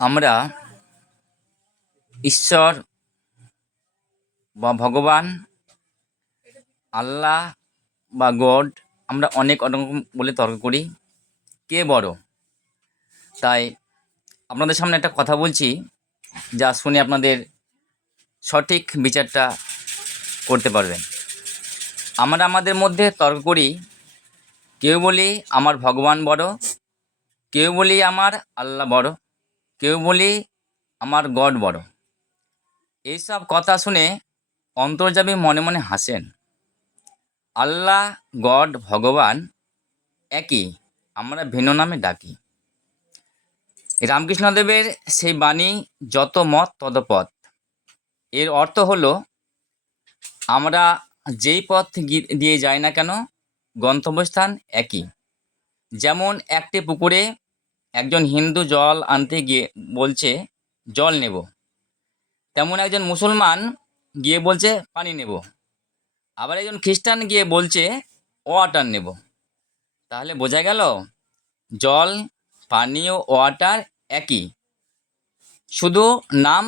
আমরা ঈশ্বর বা ভগবান, আল্লাহ বা গড আমরা অনেক রকম বলে তর্ক করি, কে বড়? তাই আপনাদের সামনে একটা কথা বলছি, যা শুনে আপনাদের সঠিক বিচারটা করতে পারবেন। আমরা আমাদের মধ্যে তর্ক করি, কেউ বলি আমার ভগবান বড়, কেউ বলি আমার আল্লাহ বড়, কেউ বলি আমার গড বড়। এইসব কথা শুনে অন্তর্যামী মনে মনে হাসেন। আল্লাহ, গড, ভগবান একই, আমরা ভিন্ন নামে ডাকি। রামকৃষ্ণদেবের সেই বাণী যত মত তত পথ। এর অর্থ হলো, আমরা যেই পথ দিয়ে যাই না কেন, গন্তব্যস্থান একই। যেমন একটি পুকুরে একজন হিন্দু জল আনতে গিয়ে বলছে জল নেব, তেমন একজন মুসলমান গিয়ে বলছে পানি নেব, আবার একজন খ্রিস্টান গিয়ে বলছে ওয়াটার নেব। তাহলে বোঝা গেল, জল, পানি ও ওয়াটার একই, শুধু নাম